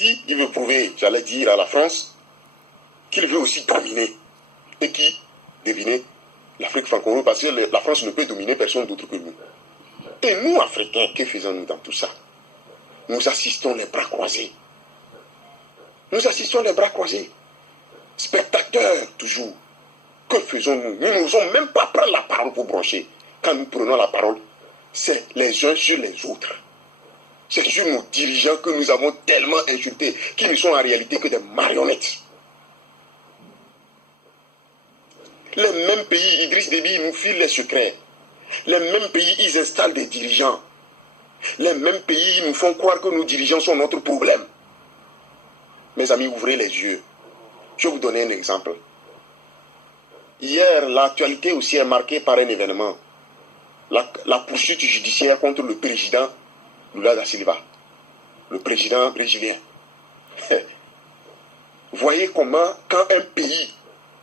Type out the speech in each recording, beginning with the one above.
Si il veut prouver, j'allais dire, à la France, qu'il veut aussi dominer. Et qui, devinez, l'Afrique francophone, parce que la France ne peut dominer personne d'autre que nous. Et nous, Africains, que faisons-nous dans tout ça? Nous assistons les bras croisés. Nous assistons les bras croisés. Spectateurs, toujours. Que faisons-nous? Nous n'osons même pas prendre la parole pour broncher. Quand nous prenons la parole, c'est les uns sur les autres. C'est sur nos dirigeants que nous avons tellement insultés, qui ne sont en réalité que des marionnettes. Les mêmes pays, Idriss Déby nous file les secrets. Les mêmes pays, ils installent des dirigeants. Les mêmes pays nous font croire que nos dirigeants sont notre problème. Mes amis, ouvrez les yeux. Je vais vous donner un exemple. Hier, l'actualité aussi est marquée par un événement. La poursuite judiciaire contre le président Lula da Silva, le président brésilien. Voyez comment, quand un pays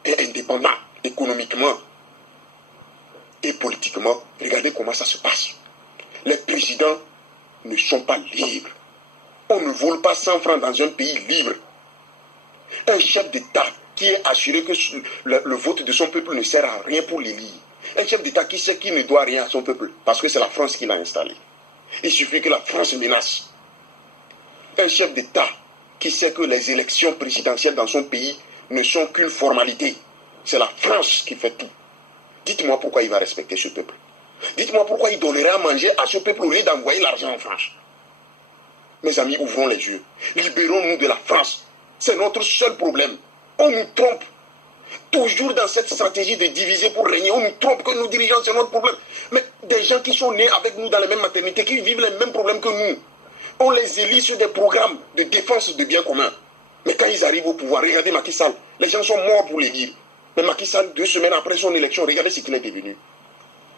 est indépendant économiquement et politiquement, regardez comment ça se passe. Les présidents ne sont pas libres. On ne vole pas 100 francs dans un pays libre. Un chef d'État qui est assuré que le vote de son peuple ne sert à rien pour l'élire. Un chef d'État qui sait qu'il ne doit rien à son peuple, parce que c'est la France qui l'a installé. Il suffit que la France menace. Un chef d'État qui sait que les élections présidentielles dans son pays ne sont qu'une formalité. C'est la France qui fait tout. Dites-moi pourquoi il va respecter ce peuple. Dites-moi pourquoi il donnerait à manger à ce peuple au lieu d'envoyer l'argent en France. Mes amis, ouvrons les yeux. Libérons-nous de la France. C'est notre seul problème. On nous trompe. Toujours dans cette stratégie de diviser pour régner, on nous trompe que nos dirigeants, c'est notre problème. Mais des gens qui sont nés avec nous dans les mêmes maternités, qui vivent les mêmes problèmes que nous, on les élit sur des programmes de défense de biens communs. Mais quand ils arrivent au pouvoir, regardez Macky Sall, les gens sont morts pour les dire. Mais Macky Sall, 2 semaines après son élection, regardez ce qu'il est devenu.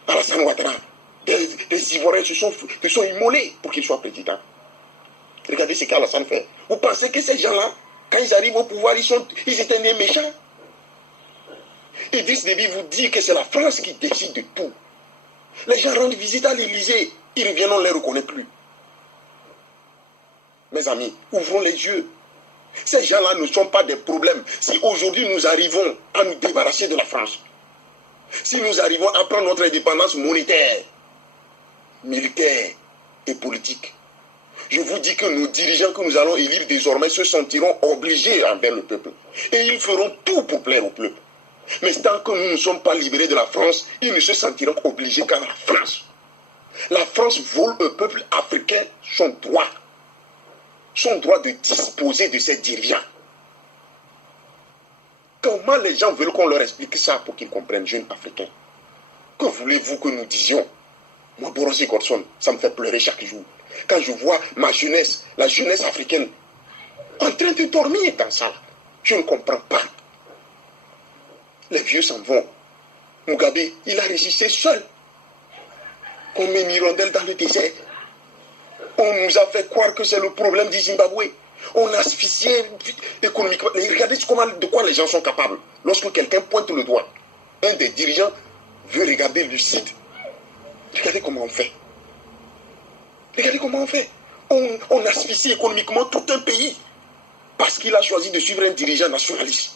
Alassane Ouattara, des Ivoiriens se sont immolés pour qu'il soit président. Regardez ce qu'Alassane fait. Vous pensez que ces gens-là, quand ils arrivent au pouvoir, ils étaient nés méchants? Idriss Déby vous dit que c'est la France qui décide de tout. Les gens rendent visite à l'Élysée, ils reviennent, on ne les reconnaît plus. Mes amis, ouvrons les yeux. Ces gens-là ne sont pas des problèmes. Si aujourd'hui nous arrivons à nous débarrasser de la France, si nous arrivons à prendre notre indépendance monétaire, militaire et politique, je vous dis que nos dirigeants que nous allons élire désormais se sentiront obligés envers le peuple. Et ils feront tout pour plaire au peuple. Mais tant que nous ne sommes pas libérés de la France, ils ne se sentiront obligés qu'à la France. La France vole au peuple africain son droit de disposer de ses dirigeants. Comment les gens veulent qu'on leur explique ça pour qu'ils comprennent, jeunes Africains? Que voulez-vous que nous disions? Moi, Borossi Godson, ça me fait pleurer chaque jour. Quand je vois ma jeunesse, la jeunesse africaine, en train de dormir dans ça, je ne comprends pas. Les vieux s'en vont. Mugabe, il a résisté seul. On met une hirondelle dans le désert. On nous a fait croire que c'est le problème du Zimbabwe. On a asphyxié économiquement. Regardez de quoi les gens sont capables. Lorsque quelqu'un pointe le doigt, un des dirigeants veut regarder lucide. Regardez comment on fait. Regardez comment on fait. On asphyxie économiquement tout un pays parce qu'il a choisi de suivre un dirigeant nationaliste.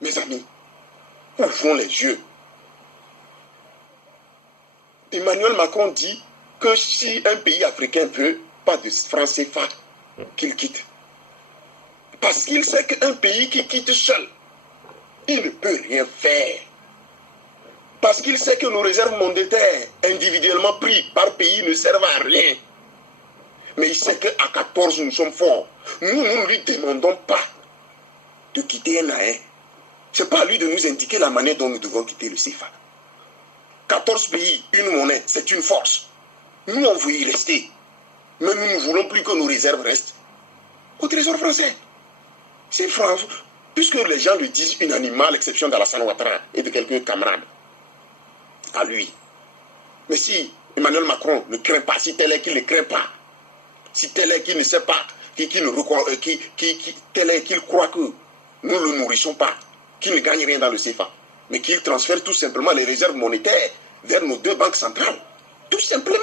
Mes amis, ouvrons les yeux. Emmanuel Macron dit que si un pays africain veut pas de franc CFA, qu'il quitte. Parce qu'il sait qu'un pays qui quitte seul, il ne peut rien faire. Parce qu'il sait que nos réserves monétaires, individuellement prises par pays, ne servent à rien. Mais il sait qu'à 14, nous sommes forts. Nous ne lui demandons pas de quitter un à un. Ce n'est pas à lui de nous indiquer la manière dont nous devons quitter le CFA. 14 pays, une monnaie, c'est une force. Nous, on veut y rester. Mais nous ne voulons plus que nos réserves restent au trésor français. C'est France. Puisque les gens le disent unanimement, à l'exception d'Alassane Ouattara et de quelques camarades. À lui. Mais si Emmanuel Macron ne craint pas, si tel est qu'il ne craint pas, si tel est qu'il ne sait pas, tel est qu'il croit que nous ne le nourrissons pas, qu'il ne gagne rien dans le CFA, mais qu'il transfère tout simplement les réserves monétaires vers nos 2 banques centrales. Tout simplement.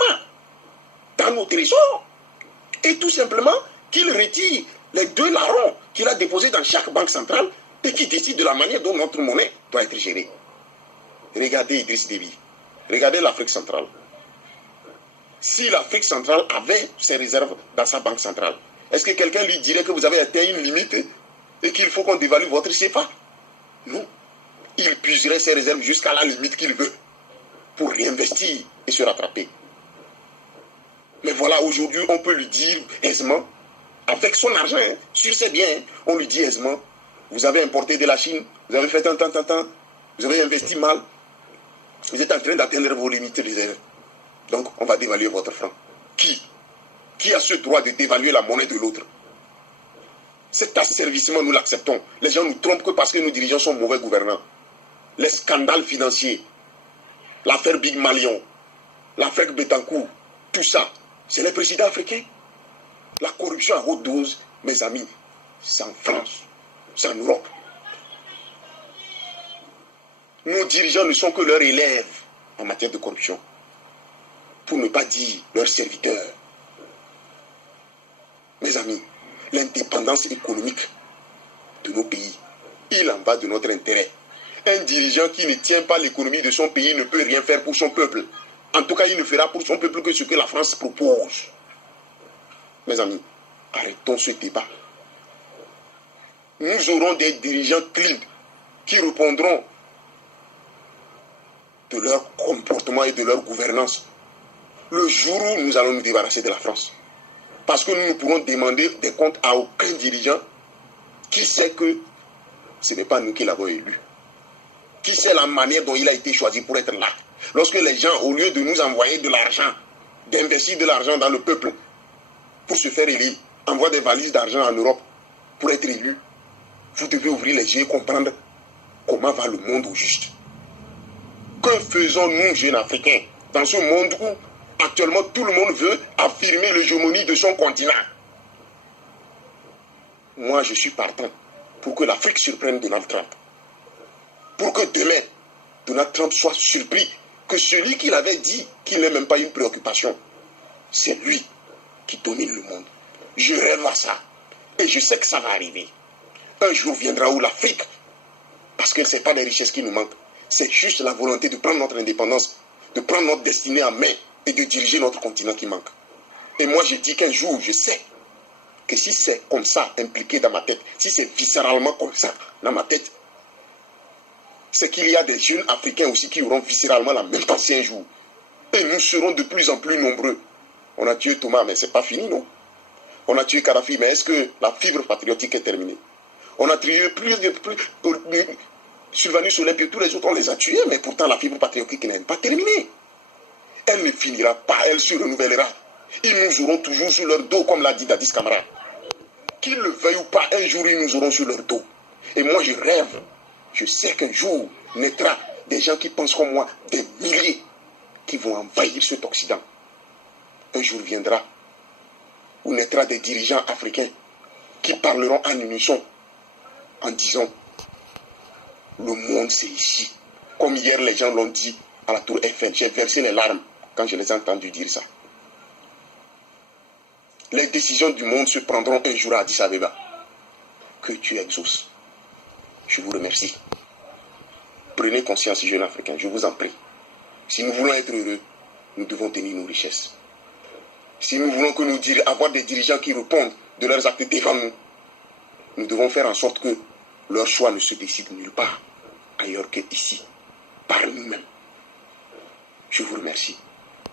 Dans nos trésors. Et tout simplement qu'il retire les 2 larrons qu'il a déposés dans chaque banque centrale et qui décide de la manière dont notre monnaie doit être gérée. Regardez Idriss Déby. Regardez l'Afrique centrale. Si l'Afrique centrale avait ses réserves dans sa banque centrale, est-ce que quelqu'un lui dirait que vous avez atteint une limite et qu'il faut qu'on dévalue votre CFA? Non. Il puiserait ses réserves jusqu'à la limite qu'il veut pour réinvestir et se rattraper. Mais voilà, aujourd'hui, on peut lui dire aisément, avec son argent, sur ses biens, on lui dit aisément, vous avez importé de la Chine, vous avez fait tant, vous avez investi mal, vous êtes en train d'atteindre vos limites réserves. Donc, on va dévaluer votre franc. Qui a ce droit de dévaluer la monnaie de l'autre? Cet asservissement, nous l'acceptons. Les gens nous trompent que parce que nos dirigeants sont mauvais gouvernants. Les scandales financiers, l'affaire Big Malion, l'affaire Betancourt, tout ça, c'est les présidents africains. La corruption à haute dose, mes amis, c'est en France, c'est en Europe. Nos dirigeants ne sont que leurs élèves en matière de corruption. Pour ne pas dire leurs serviteurs. Mes amis, l'indépendance économique de nos pays, il en va de notre intérêt. Un dirigeant qui ne tient pas l'économie de son pays ne peut rien faire pour son peuple. En tout cas, il ne fera pour son peuple que ce que la France propose. Mes amis, arrêtons ce débat. Nous aurons des dirigeants clean qui répondront de leur comportement et de leur gouvernance le jour où nous allons nous débarrasser de la France. Parce que nous ne pourrons demander des comptes à aucun dirigeant qui sait que ce n'est pas nous qui l'avons élu. Qui sait la manière dont il a été choisi pour être là. Lorsque les gens, au lieu de nous envoyer de l'argent, d'investir de l'argent dans le peuple pour se faire élire, envoient des valises d'argent en Europe pour être élus, vous devez ouvrir les yeux et comprendre comment va le monde au juste. Que faisons-nous, jeunes Africains, dans ce monde où actuellement tout le monde veut affirmer l'hégémonie de son continent? Moi, je suis partant pour que l'Afrique surprenne Donald Trump. Pour que demain, Donald Trump soit surpris que celui qu'il avait dit qu'il n'est même pas une préoccupation, c'est lui qui domine le monde. Je rêve à ça. Et je sais que ça va arriver. Un jour viendra où l'Afrique, parce que ce n'est pas des richesses qui nous manquent, c'est juste la volonté de prendre notre indépendance, de prendre notre destinée en main et de diriger notre continent qui manque. Et moi, je dis qu'un jour, je sais que si c'est comme ça, impliqué dans ma tête, si c'est viscéralement comme ça, dans ma tête, c'est qu'il y a des jeunes Africains aussi qui auront viscéralement la même pensée un jour. Et nous serons de plus en plus nombreux. On a tué Thomas, mais ce n'est pas fini, non? On a tué Kadhafi, mais est-ce que la fibre patriotique est terminée? On a tué Sylvanus Olympie, tous les autres, on les a tués, mais pourtant la fibre patriotique n'est pas terminée. Elle ne finira pas, elle se renouvellera. Ils nous auront toujours sur leur dos, comme l'a dit Dadis Camara. Qu'ils le veuillent ou pas, un jour ils nous auront sur leur dos. Et moi je rêve, je sais qu'un jour naîtra des gens qui pensent comme moi, des milliers, qui vont envahir cet Occident. Un jour viendra où naîtra des dirigeants africains qui parleront en unisson en disant le monde c'est ici. Comme hier les gens l'ont dit à la tour Eiffel, j'ai versé les larmes quand je les ai entendus dire ça. Les décisions du monde se prendront un jour à Addis Abeba. Que tu exauces. Je vous remercie. Prenez conscience, jeunes Africains, je vous en prie. Si nous voulons être heureux, nous devons tenir nos richesses. Si nous voulons avoir des dirigeants qui répondent de leurs actes devant nous, nous devons faire en sorte que leur choix ne se décide nulle part ailleurs qu'ici, par nous-mêmes. Je vous remercie.